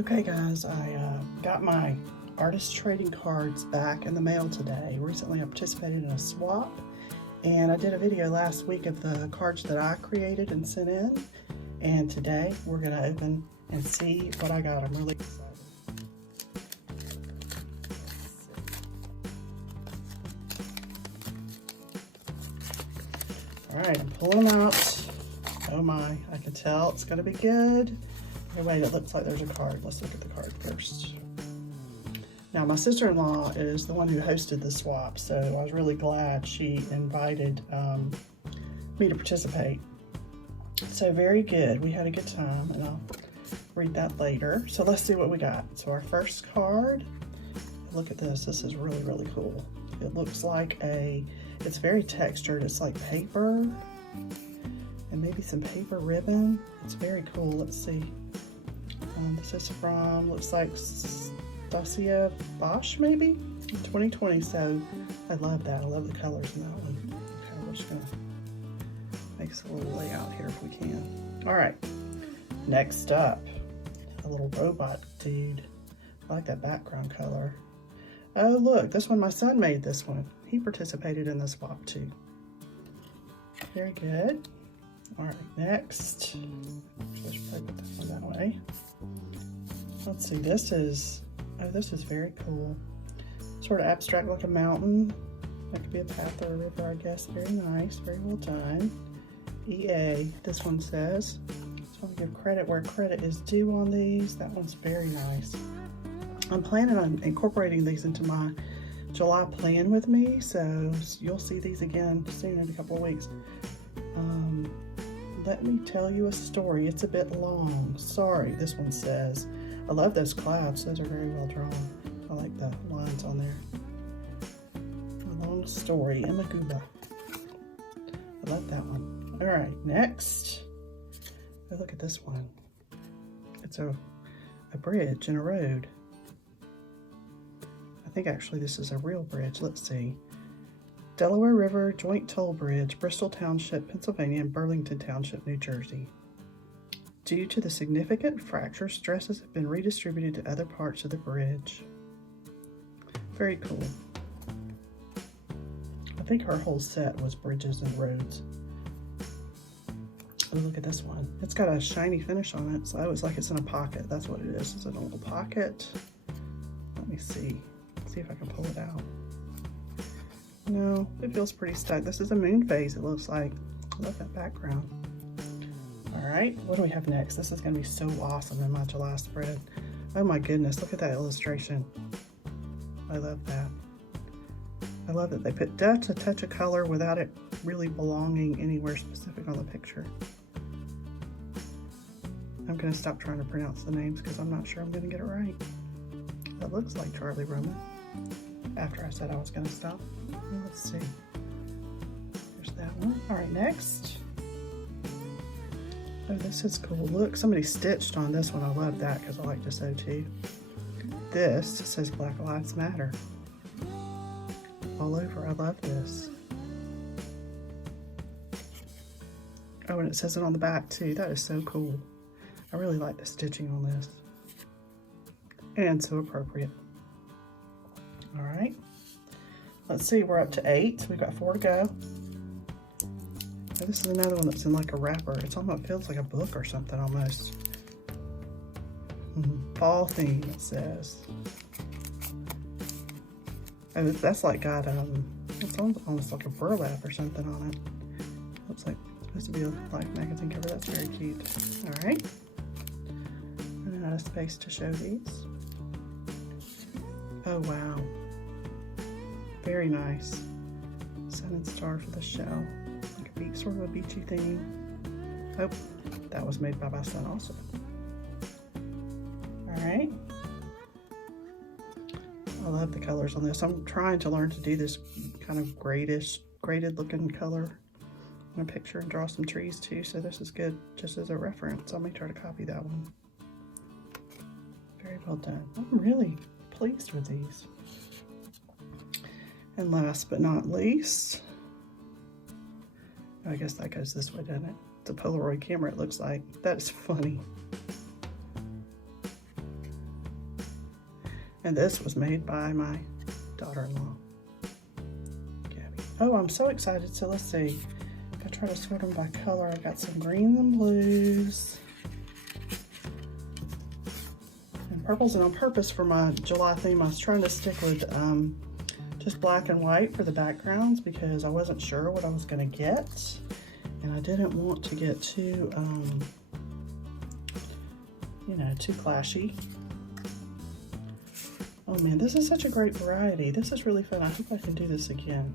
Okay guys, I got my artist trading cards back in the mail today. Recently I participated in a swap, and I did a video last week of the cards that I created and sent in, and today we're going to open and see what I got. I'm really excited. Alright, I'm pulling them out. Oh my, I can tell it's going to be good. Anyway, it looks like there's a card. Let's look at the card first. Now, my sister-in-law is the one who hosted the swap, so I was really glad she invited me to participate. So very good. We had a good time, and I'll read that later. So let's see what we got. So our first card, look at this. This is really, really cool. It looks like it's very textured. It's like paper and maybe some paper ribbon. It's very cool. Let's see. This is from, looks like Stasia Bosch, maybe? 2020, so I love that. I love the colors in that one. Okay, we're just gonna make a little layout here if we can. All right, next up, a little robot dude. I like that background color. Oh, look, this one, my son made this one. He participated in the swap too. Very good. All right, next. Let's probably put this one that way. Let's see, this is very cool. Sort of abstract, like a mountain. That could be a path or a river, I guess. Very nice, very well done. EA, this one says. So I'll give credit where credit is due on these. That one's very nice. I'm planning on incorporating these into my July plan with me, so you'll see these again soon in a couple of weeks. Let me tell you a story. It's a bit long. Sorry, this one says. I love those clouds. Those are very well drawn. I like the lines on there. A long story. Emma Guba. I love that one. All right, next. Oh, look at this one. It's a bridge and a road. I think actually this is a real bridge. Let's see. Delaware River Joint Toll Bridge, Bristol Township, Pennsylvania, and Burlington Township, New Jersey. Due to the significant fracture, stresses have been redistributed to other parts of the bridge. Very cool. I think our whole set was bridges and roads. Oh, look at this one. It's got a shiny finish on it, so it's like it's in a pocket. That's what it is. It's in a little pocket. Let me see. See if I can pull it out. No, it feels pretty stuck. This is a moon phase, it looks like. I love that background. All right, what do we have next? This is gonna be so awesome in my July spread. Oh my goodness, look at that illustration. I love that. I love that they put just a touch of color without it really belonging anywhere specific on the picture. I'm gonna stop trying to pronounce the names because I'm not sure I'm gonna get it right. That looks like Charlie Roman. After I said I was gonna stop. Well, let's see. There's that one. All right, next. Oh, this is cool. Look, somebody stitched on this one. I love that because I like to sew too. This says Black Lives Matter. All over. I love this. Oh, and it says it on the back too. That is so cool. I really like the stitching on this. And so appropriate. All right. Let's see, we're up to 8. We've got 4 to go. Oh, this is another one that's in like a wrapper. It's almost feels like a book or something almost. Fall theme, it says. Oh, that's like got it's almost like a burlap or something on it. Looks like it's supposed to be a Life magazine cover. That's very cute. All right. Running out of space to show these. Oh wow. Very nice. Sun and star for the shell. Like a beach, sort of a beachy theme. Oh, that was made by my son also. All right. I love the colors on this. I'm trying to learn to do this kind of graded looking color on a picture and draw some trees too. So this is good just as a reference. I may try to copy that one. Very well done. I'm really pleased with these. And last but not least, I guess that goes this way, doesn't it? It's a Polaroid camera, it looks like. That is funny. And this was made by my daughter-in-law, Gabby. Oh, I'm so excited. So let's see. I try to sort them by color. I got some greens and blues and purples, and on purpose for my July theme, I was trying to stick with just black and white for the backgrounds because I wasn't sure what I was going to get, and I didn't want to get too, you know, too clashy. Oh man, this is such a great variety. This is really fun. I hope I can do this again.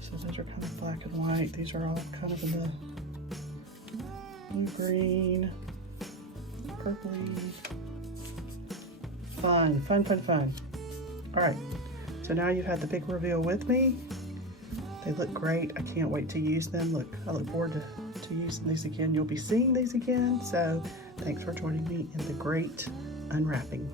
So those are kind of black and white. These are all kind of in the blue, green, purpley. Fun, fun, fun, fun. All right, so now you've had the big reveal with me. They look great. I can't wait to use them. Look, I look forward to using these again. You'll be seeing these again. So thanks for joining me in the great unwrapping.